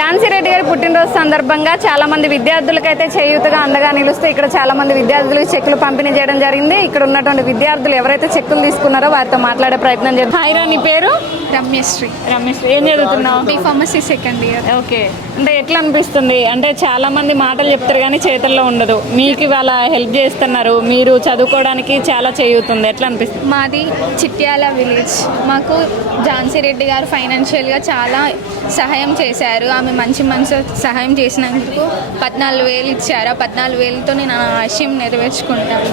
ఝాన్సీ రెడ్డి గారి పుట్టినరోజు సందర్భంగా చాలా మంది విద్యార్థులకైతే చేయూతగా అండగా నిలుస్తూ ఇక్కడ చాలా మంది విద్యార్థులకు చెక్కులు పంపిణీ చేయడం జరిగింది. ఇక్కడ ఉన్నటువంటి విద్యార్థులు ఎవరైతే చెక్కులు తీసుకున్నారో వారితో మాట్లాడే ప్రయత్నం చేస్తారు. హాయ్ రా, నీ పేరు? రమ్యశ్రీ. ఏం చదువుతున్నావు? B pharmacy second year. Okay, అంటే ఎట్లా అనిపిస్తుంది? అంటే చాలా మంది మాటలు చెప్తారు కానీ చేతుల్లో ఉండదు. మీకు ఇవాళ హెల్ప్ చేస్తున్నారు, మీరు చదువుకోవడానికి చాలా చేయూతుంది, ఎట్లా అనిపిస్తుంది? మాది చిట్యాల విలేజ్. మాకు ఝాన్సీ రెడ్డి గారు ఫైనాన్షియల్గా చాలా సహాయం చేశారు. ఆమె మంచి సహాయం చేసినందుకు 14,000 ఇచ్చారు. 14,000తో నేను ఆ ఆశయం నెరవేర్చుకుంటాను.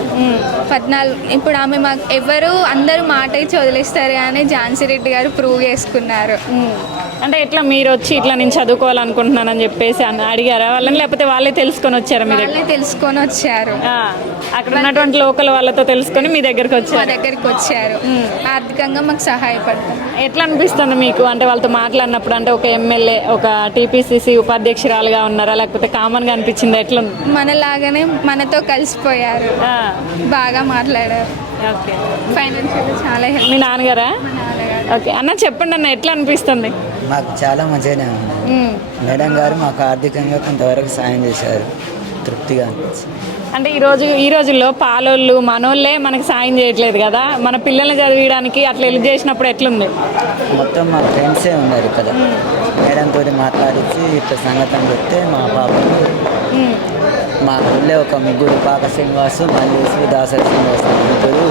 14 ఇప్పుడు ఆమె మాకు అందరూ మాట ఇచ్చి వదిలేస్తారు కానీ ఝాన్సీ రెడ్డి గారు ప్రూవ్ చేసుకున్నారు. అంటే ఎట్లా మీరు వచ్చి ఇట్లా నేను చదువుకోవాలనుకుంటున్నానని చెప్పేసి అడిగారా వాళ్ళని, లేకపోతే వాళ్ళే తెలుసుకొని వచ్చారా? మీ దగ్గర తెలుసుకొని వచ్చారు. అక్కడ ఉన్నటువంటి లోకల్ వాళ్ళతో తెలుసుకొని మీ దగ్గరికి వచ్చారు. ఆర్థికంగా మాకు సహాయపడతారు. ఎట్లా అనిపిస్తుంది మీకు? అంటే వాళ్ళతో మాట్లాడినప్పుడు, అంటే ఒక ఎమ్మెల్యే, ఒక టీపీసీసీ ఉపాధ్యక్షురాలుగా ఉన్నారా, లేకపోతే కామన్గా అనిపించిందా? ఎట్లా మనలాగానే మనతో కలిసిపోయారు, బాగా మాట్లాడారు. ఓకే, ఫైనాన్షియల్ చాలా హెల్ప్. మీ నాన్నగారా? ఓకే అన్న, చెప్పండి అన్న, ఎట్లా అనిపిస్తుంది? మాకు చాలా మంచిగానే ఉంది. మేడం గారు మాకు ఆర్థికంగా కొంతవరకు సాయం చేశారు, తృప్తిగా అనిపించింది. అంటే ఈ రోజుల్లో పాలోళ్ళు మనోళ్ళే మనకి సాయం చేయట్లేదు కదా, మన పిల్లల్ని చదివించడానికి అట్లా హెల్ప్ చేసినప్పుడు ఎట్లుంది? మొత్తం మా ఫ్రెండ్సే ఉన్నారు కదా, మేడంతో మాట్లాడించి ఇట్లా సంగతం చెప్తే మా పాపకు మా ఊళ్ళో ఒక ముగ్గురు పాక శ్రీనివాసు, మల్లేసు, దాసరి శ్రీనివాసు ముగ్గురు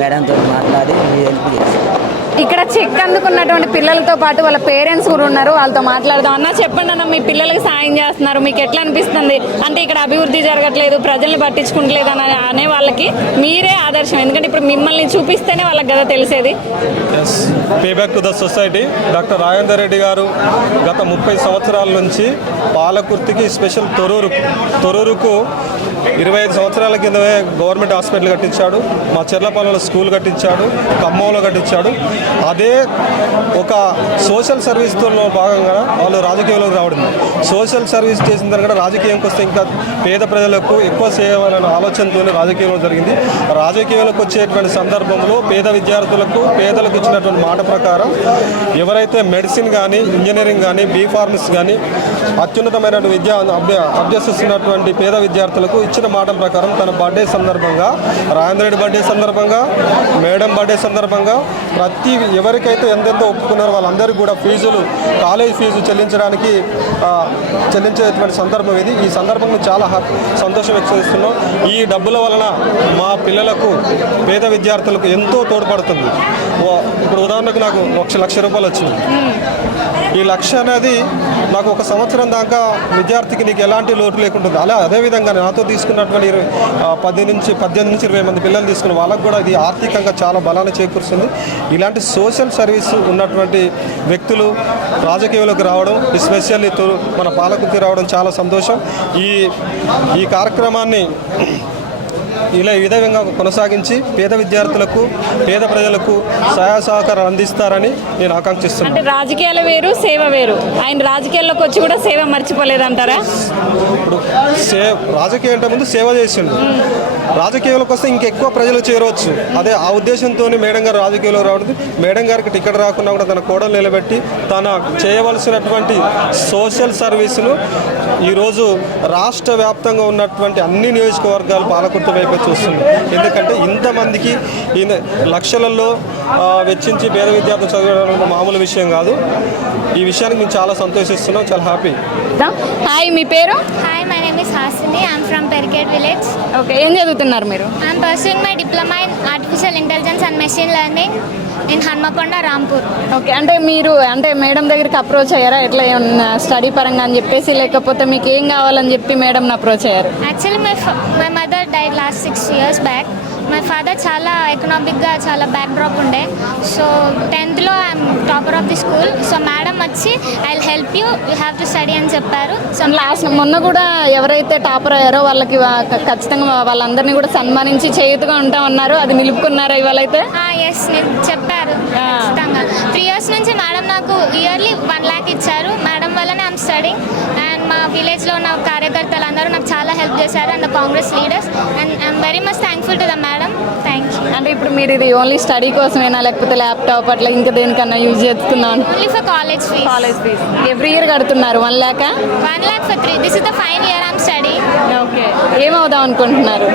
మేడంతో మాట్లాడి హెల్ప్ చేశారు. ఇక్కడ చెక్ అందుకున్నటువంటి పిల్లలతో పాటు వాళ్ళ పేరెంట్స్ కూడా ఉన్నారు, వాళ్ళతో మాట్లాడదాం. అన్న చెప్పండి అన్న, మీ పిల్లలకి సాయం చేస్తున్నారు, మీకు ఎట్లా అనిపిస్తుంది? అంటే ఇక్కడ అభివృద్ధి జరగట్లేదు, ప్రజల్ని పట్టించుకుంటలేదు అనే వాళ్ళకి మీరే ఆదర్శం, ఎందుకంటే ఇప్పుడు మిమ్మల్ని చూపిస్తేనే వాళ్ళకి కదా తెలిసేది. Pay back to the society. Doctor Rajender Reddy గారు గత 30 సంవత్సరాల నుంచి పాలకుర్తికి, స్పెషల్ తొర్రూరుకు 25 సంవత్సరాల కిందమే గవర్నమెంట్ హాస్పిటల్ కట్టించాడు, మా చెర్లపాలెంలో స్కూల్ కట్టించాడు, ఖమ్మంలో కట్టించాడు. అదే ఒక సోషల్ సర్వీస్తో భాగంగా వాళ్ళు రాజకీయంలోకి రావడం. సోషల్ సర్వీస్ చేసిన తర్వాత రాజకీయంకి వస్తే ఇంకా పేద ప్రజలకు ఎక్కువ చేయాలనే ఆలోచనతో రాజకీయంలో జరిగింది. రాజకీయాలకు వచ్చేటువంటి సందర్భంలో పేద విద్యార్థులకు, పేదలకు ఇచ్చినటువంటి మాట ప్రకారం ఎవరైతే మెడిసిన్ కానీ, ఇంజనీరింగ్ కానీ, బీ ఫార్మసీ కానీ అత్యున్నతమైనటువంటి విద్య అభ్యసిస్తున్నటువంటి పేద విద్యార్థులకు ఇచ్చిన మాట ప్రకారం తన బర్త్డే సందర్భంగా, రాజేంద్ర రెడ్డి బర్త్డే సందర్భంగా, మేడం బర్త్డే సందర్భంగా ఎవరికైతే ఎంతెంతో ఒప్పుకున్నారో వాళ్ళందరికీ కూడా కాలేజ్ ఫీజు చెల్లించేటువంటి సందర్భం ఇది. ఈ సందర్భంగా చాలా సంతోషం వ్యక్తపరుస్తున్నాం. ఈ డబ్బుల వలన మా పిల్లలకు, పేద విద్యార్థులకు ఎంతో తోడ్పడుతుంది. ఇప్పుడు ఉదాహరణకు నాకు 1,00,000 రూపాయలు వచ్చింది. ఈ 1,00,000 అనేది నాకు 1 సంవత్సరం దాకా విద్యార్థికి నీకు ఎలాంటి లోటు లేకుంటుంది. అదేవిధంగా నాతో తీసుకున్నటువంటి 18 నుంచి 20 మంది పిల్లలు తీసుకున్న వాళ్ళకు కూడా ఇది ఆర్థికంగా చాలా బలాన్ని చేకూరుస్తుంది. ఇలాంటి సోషల్ సర్వీస్ ఉన్నటువంటి వ్యక్తులు రాజకీయాలకు రావడం, ఎస్పెషల్లీ మన పాలకుర్తి రావడం చాలా సంతోషం. ఈ కార్యక్రమాన్ని ఈ విధంగా కొనసాగించి పేద విద్యార్థులకు, పేద ప్రజలకు సహాయ సహకారాలు అందిస్తారని నేను ఆకాంక్షిస్తున్నాను. అంటే రాజకీయాలు వేరు, సేవ వేరు. ఆయన రాజకీయాల్లోకి వచ్చి కూడా సేవ మర్చిపోలేదంటారా? ఇప్పుడు రాజకీయం అంటే ముందు సేవ చేసిండు, రాజకీయాలకు వస్తే ఇంకెక్కువ ప్రజలు చేరవచ్చు. అదే ఆ ఉద్దేశంతో మేడం గారు రాజకీయాల్లో రావడం. మేడం గారికి టికెట్ రాకుండా కూడా తన కోడలు నిలబెట్టి తన చేయవలసినటువంటి సోషల్ సర్వీసులు ఈరోజు రాష్ట్ర వ్యాప్తంగా ఉన్నటువంటి అన్ని నియోజకవర్గాలు పాలకుర్తి వైపు చూస్తుంది. ఎందుకంటే ఇంతమందికి లక్షలలో వెచ్చించి పేద విద్యార్థులు చదవడం మామూలు విషయం కాదు. ఈ విషయానికి మేము చాలా సంతోషిస్తున్నాం, చాలా హ్యాపీ. హాయ్, మీ పేరు? Hi, my name is Hasini. I'm from Periked village. Okay, ఏం చదువుతున్నారు మీరు? I'm pursuing my diploma in Artificial Intelligence and Machine Learning in Hanmakonda, Rampur. Okay, అంటే మీరు మేడం దగ్గరికి అప్రోచ్ అయ్యారా? ఎట్లా స్టడీ పరంగా అని చెప్పేసి, లేకపోతే మీకు ఏం కావాలని చెప్పి మేడంని అప్రోచ్ అయ్యారు? Actually, my mother died last 6 years back. My father చాలా ఎకనామిక్గా చాలా బ్యాక్ డ్రాప్ ఉండే. So 10th I'm topper of the school. So madam వచ్చి I will help you have to study అని చెప్పారు. సో మొన్న కూడా ఎవరైతే టాపర్ అయ్యారో వాళ్ళకి ఖచ్చితంగా వాళ్ళందరినీ కూడా సన్మానించి చేయుతగా ఉంటామన్నారు, అది నిలుపుకున్నారా ఇవాళ అయితే? ఎస్, మీరు చెప్పారు ఖచ్చితంగా. 3 years నుంచి మేడం నాకు ఇయర్లీ 1 lakh ఇచ్చారు. మేడం వల్లనే ఐఎమ్ స్టడింగ్. అండ్ మా విలేజ్లో ఉన్న కార్యకర్తలు అందరూ నాకు చాలా హెల్ప్ చేశారు and Congress leaders and I'm very much thankful to the madam. Thank you. అంటే ఇప్పుడు మీరు ఇది ఓన్లీ స్టడీ కోసమేనా లేకపోతే ల్యాప్టాప్ అట్లా ఇంకా దేనికన్నా యూజ్ చేసుకున్నాను? Only for college fees. College fees every year కడుతున్నారు 1 lakh? 1 lakh for 3. This is the final year I'm studying. Okay, ఏమవుదాం అనుకుంటున్నారు?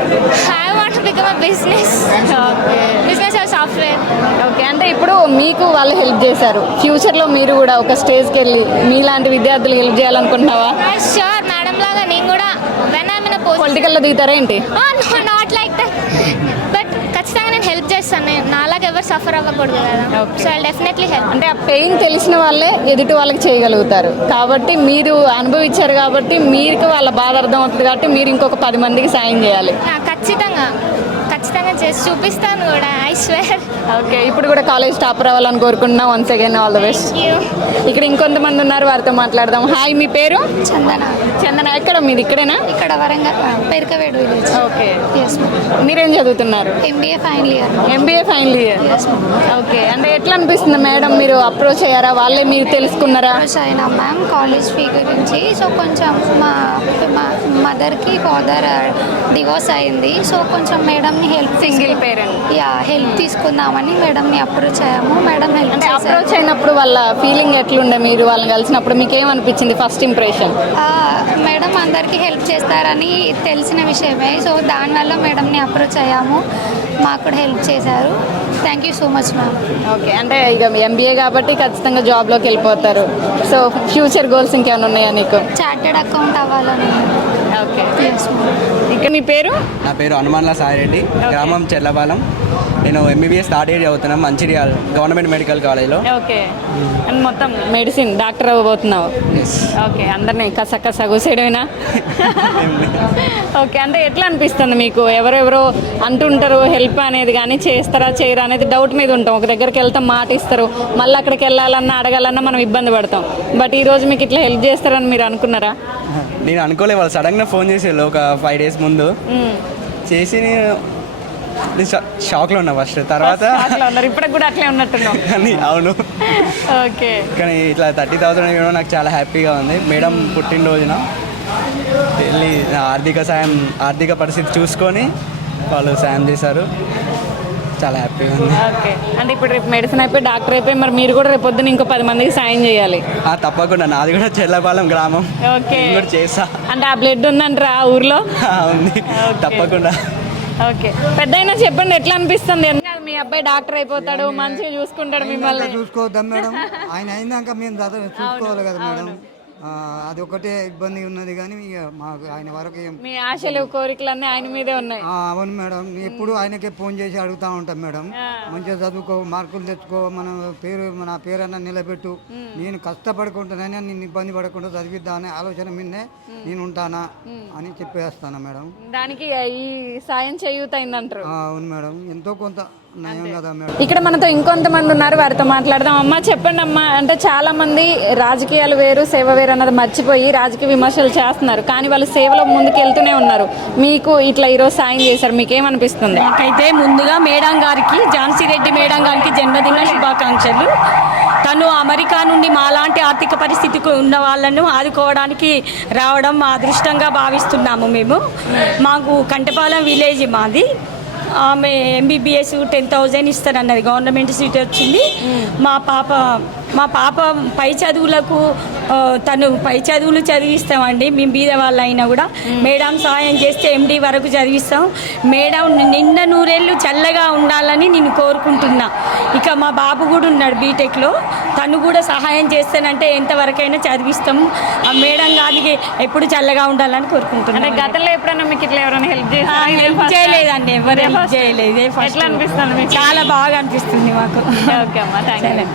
I want to become a business or software. Okay, అంటే ఇప్పుడు మీకు వాళ్ళు హెల్ప్ చేశారు, ఫ్యూచర్లో మీరు కూడా ఒక స్టేజ్కి వెళ్ళి మీలాంటి విద్యార్థులు హెల్ప్ చేయాలనుకుంటున్నావా? Sure, మేడం లాగా నేను కూడా when I'm in a post. పొలిటికల్లో దిగుతారా ఏంటి? No, not like that. But ఖచ్చితంగా నేను హెల్ప్ చేస్తాను. నాలాగా ఎవరు సఫర్ అవ్వకూడదు కదా. So I definitely help. అంటే ఆ పెయిన్ తెలిసిన వాళ్ళే ఎదుటి వాళ్ళకి చేయగలుగుతారు కాబట్టి మీరు అనుభవించారు కాబట్టి మీకు వాళ్ళ బాధ అర్థం అవుతుంది కాబట్టి మీరు ఇంకొక 10 మందికి సాయం చేయాలి. ఖచ్చితంగా చేసి చూపిస్తాను కూడా. I swear. ఓకే, ఇప్పుడు కూడా కాలేజ్ టాపర్ అవ్వాలని కోరుకుంటున్నాం. Once again all the best. ఇక్కడ ఇంకొంతమంది ఉన్నారు, వారితో మాట్లాడదాం. హాయ్, మీ పేరు? చందన. ఎక్కడ మీది? ఇక్కడేనా? ఇక్కడ వరంగల్ పెరకవేడు విలేజ్. ఓకే, మీరేం చదువుతున్నారు? MBA final year. MBA final year. Okay, అంటే ఎట్లా అనిపిస్తుంది మేడం? మీరు అప్రోచ్ అయ్యారా, వాళ్ళే మీరు తెలుసుకున్నారా? అప్రోచ్ అయినా మ్యామ్ కాలేజ్ ఫీ గురించి. సో కొంచెం మా మదర్కి ఫాదర్ డివోర్స్ అయింది. సో కొంచెం మేడంని హెల్ప్ సింగిల్ పేరెంట్. హెల్ప్ తీసుకుందామని మేడంని అప్రోచ్ అయ్యాము. మేడం హెల్ప్ అంటే అప్రోచ్ అయినప్పుడు వాళ్ళ ఫీలింగ్ ఎట్లుండే? మీరు వాళ్ళని కలిసినప్పుడు మీకు ఏమనిపించింది ఫస్ట్ ఇంప్రెషన్? మేడం అందరికీ హెల్ప్ చేస్తారని తెలిసిన విషయమే. సో దానివల్ల మేడంని అప్రోచ్ అయ్యాము, మాకు కూడా హెల్ప్ చేశారు. Thank you so much ma'am. Okay, అంటే ఇక MBA కాబట్టి ఖచ్చితంగా జాబ్లోకి వెళ్ళిపోతారు. సో ఫ్యూచర్ గోల్స్ ఇంకేమైనా ఉన్నాయా నీకు? చార్టెడ్ అకౌంట్ అవ్వాలని. ఓకే, ఇక మీ పేరు? నా పేరు హనుమాన్ల సాయిరెడ్డి, గ్రామం చెర్లపాలెం. నేను MBBS థర్డ్ ఇయర్ చదువుతున్నాను మంచిర్యాల గవర్నమెంట్ మెడికల్ కాలేజ్లో. ఓకే, అండ్ మొత్తం మెడిసిన్ డాక్టర్ అవ్వబోతున్నావు? ఓకే, అందరినీ కస కూసేయడమేనా? ఓకే, అంటే ఎట్లా అనిపిస్తుంది మీకు? ఎవరెవరో అంటుంటారు హెల్ప్ అనేది, కానీ చేస్తారా చేయరా అనేది డౌట్ మీద ఉంటాం. ఒక దగ్గరికి వెళ్తాం, మాట ఇస్తారు, మళ్ళీ అక్కడికి వెళ్ళాలన్నా అడగాలన్నా మనం ఇబ్బంది పడతాం. బట్ ఈరోజు మీకు ఇట్లా హెల్ప్ చేస్తారని మీరు అనుకున్నారా? నేను అనుకోలే, వాళ్ళు సడన్గా ఫోన్ చేసేళ్ళు ఒక 5 days ముందు చేసి నేను షాక్లో ఉన్నా ఫస్ట్. తర్వాత ఇప్పటికి కూడా అట్లే ఉన్నట్టున్నాం. కానీ అవును. ఓకే, కానీ ఇట్లా 30,000 ఇవ్వడం నాకు చాలా హ్యాపీగా ఉంది. మేడం పుట్టినరోజున వెళ్ళి నా ఆర్థిక పరిస్థితి చూసుకొని వాళ్ళు సాయం చేశారు. చాలా హ్యాపీగా ఉంది. ఓకే, అంటే ఇప్పుడు రేపు మెడిసిన్ అయిపోయి డాక్టర్ అయిపోయి మరి మీరు కూడా రేపు పొద్దున్న ఇంకో 10 మందికి సాయం చేయాలి. తప్పకుండా, నాది కూడా చెర్లపాలెం గ్రామం. ఓకే, కూడా చేస్తా. అంటే ఆ బ్లడ్ ఉందంటారా ఆ ఊర్లో? ఉంది, తప్పకుండా. ఓకే, పెద్ద అయినా చెప్పండి, ఎట్లా అనిపిస్తుంది? మీ అబ్బాయి డాక్టర్ అయిపోతాడు, మంచిగా చూసుకుంటాడు మిమ్మల్ని. చూసుకోవద్దాం మేడం, ఆయన అయినాక మేము చూసుకోవాలి కదా మేడం. అది ఒకటే ఇబ్బంది ఉన్నది కానీ ఇక మాకు ఆయన వరకు మీ ఆశలు కోరికలన్నీ ఆయన మీదే ఉన్నాయి. అవును మేడం, ఎప్పుడు ఆయనకే ఫోన్ చేసి అడుగుతూ ఉంటాం మేడం. మంచిగా చదువుకో, మార్కులు తెచ్చుకో, మన పేరన్నా నిలబెట్టు, నేను కష్టపడుకుంటానని నిన్ను ఇబ్బంది పడకుండా చదివిద్దా అనే ఆలోచన మీదనే నేను ఉంటానా అని చెప్పేస్తాను మేడం. దానికి ఈ సాయం చేయూతైందంటారు. అవును మేడం, ఎంతో కొంత నయం కదా మేడం. ఇక్కడ మనతో ఇంకొంతమంది ఉన్నారు, వారితో మాట్లాడదాం. అమ్మ చెప్పండి అమ్మా, అంటే చాలా మంది రాజకీయాలు వేరు సేవ వేరు అన్నది మర్చిపోయి రాజకీయ విమర్శలు చేస్తున్నారు, కానీ వాళ్ళు సేవలో ముందుకు వెళ్తూనే ఉన్నారు. మీకు ఇట్లా ఈరోజు సాయం చేశారు, మీకేమనిపిస్తుంది? నాకైతే ముందుగా మేడం గారికి, ఝాన్సీ రెడ్డి మేడం గారికి జన్మదిన శుభాకాంక్షలు. తను అమెరికా నుండి మాలాంటి ఆర్థిక పరిస్థితికి ఉన్న వాళ్ళను ఆదుకోవడానికి రావడం మా అదృష్టంగా భావిస్తున్నాము. మాకు కంటపాలెం విలేజ్ మాది. ఆమె MBBS 10,000 ఇస్తారన్నది, గవర్నమెంట్ సీట్ వచ్చింది. మా పాప పై చదువులకు తను పై చదువులు చదివిస్తామండి. మేము బీద వాళ్ళు అయినా కూడా మేడం సహాయం చేస్తే MD వరకు చదివిస్తాం. మేడం నిండ నూరేళ్ళు చల్లగా ఉండాలని నేను కోరుకుంటున్నా. ఇక మా బాబు కూడా ఉన్నాడు బీటెక్లో, తను కూడా సహాయం చేస్తానంటే ఎంతవరకైనా చదివిస్తాం. ఆ మేడం గారికి ఎప్పుడు చల్లగా ఉండాలని కోరుకుంటున్నాను. అంటే గతంలో ఎప్పుడైనా మీకు ఇట్లా ఎవరైనా హెల్ప్ చేయలేదండి, ఎవరు హెల్ప్ చేయలేదు. ఎట్లా అనిపిస్తుంది? చాలా బాగా అనిపిస్తుంది మాకు. ఓకే అమ్మా, థ్యాంక్ యూ.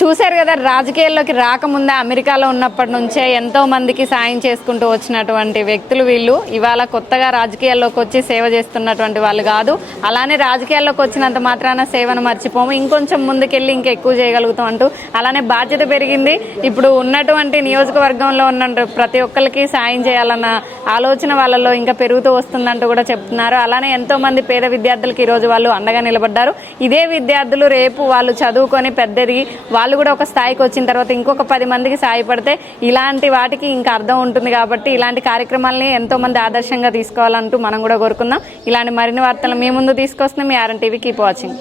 చూశారు కదా, రాజకీయాల్లోకి రాకముందే అమెరికాలో ఉన్నప్పటి నుంచే ఎంతో మందికి సాయం చేసుకుంటూ వచ్చినటువంటి వ్యక్తులు వీళ్ళు. ఇవాళ కొత్తగా రాజకీయాల్లోకి వచ్చి సేవ చేస్తున్నటువంటి వాళ్ళు కాదు. అలానే రాజకీయాల్లోకి వచ్చినంత మాత్రాన సేవను మర్చిపోము, ఇంకొంచెం ముందుకెళ్ళి ఇంకా ఎక్కువ చేయగలుగుతాం అంటూ అలానే బాధ్యత పెరిగింది. ఇప్పుడు ఉన్నటువంటి నియోజకవర్గంలో ఉన్న ప్రతి ఒక్కరికి సాయం చేయాలన్న ఆలోచన వాళ్ళలో ఇంకా పెరుగుతూ వస్తుందంటూ కూడా చెప్తున్నారు. అలానే ఎంతో మంది పేద విద్యార్థులకు ఈరోజు వాళ్ళు అండగా నిలబడ్డారు. ఇదే విద్యార్థులు రేపు వాళ్ళు చదువుకొని పెద్దది వాళ్ళు కూడా ఒక స్థాయికి వచ్చిన తర్వాత ఇంకొక 10 మందికి సాయపడితే ఇలాంటి వాటికి ఇంకా అర్థం ఉంటుంది. కాబట్టి ఇలాంటి కార్యక్రమాలని ఎంతోమంది ఆదర్శంగా తీసుకోవాలంటూ మనం కూడా కోరుకుందాం. ఇలాంటి మరిన్ని వార్తలు మీ ముందు తీసుకొస్తున్నాం. మీ ఆర్ఎన్ టీవీ కీప్ వాచింగ్.